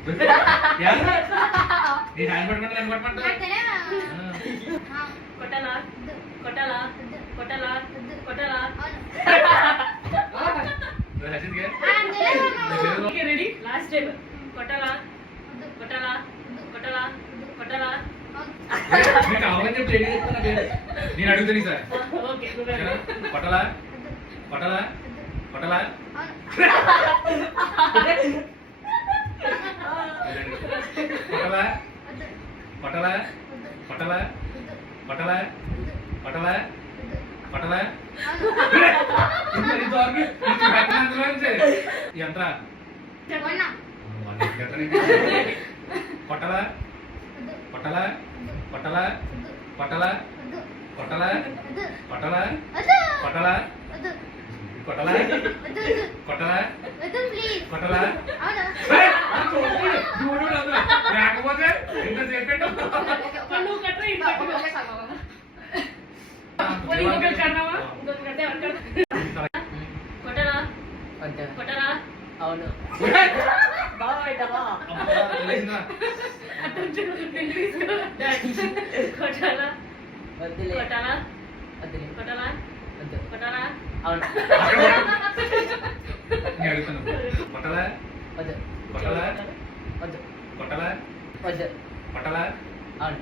నీ హ్యాండ్ పట్టుకుంటా నేను పట్టుకుంటా కొట్టాలా కొట్టాలా కొట్టాలా కొట్టాలా రెడీ లాస్ట్ టైం కొట్టాలా కొట్టాలా కొట్టాలా కొట్టాలా కావాలని చెప్పి నేను అడుగుతాను సార్ ఓకే కొట్టలా కొట్టలా కొట్టలా కొట్టలా కొట్టలా కొట్టలా కొట్టలా కొట్టలా కొట్టలా ఎంత కొట్టలా కొట్టలా కొట్టలా కొట్టలా కొట్టలా కొట్టలా కొట్టలా కొట్టలా కొట్టలా కొట్టలా లేకపోతే ఇంత చెప్పేట నువ్వు కట్ట కొట్టరా కొట్టరా అవును కొట్టాలా వద్దులే కొట్టాలా వద్దులే కొట్టాలా వద్దు కొట్టాలా అవును అడుగుతాను కొట్టలా వద్దు కొట్టలా వద్దు కొట్టలా వద్దు కొట్టలా అవును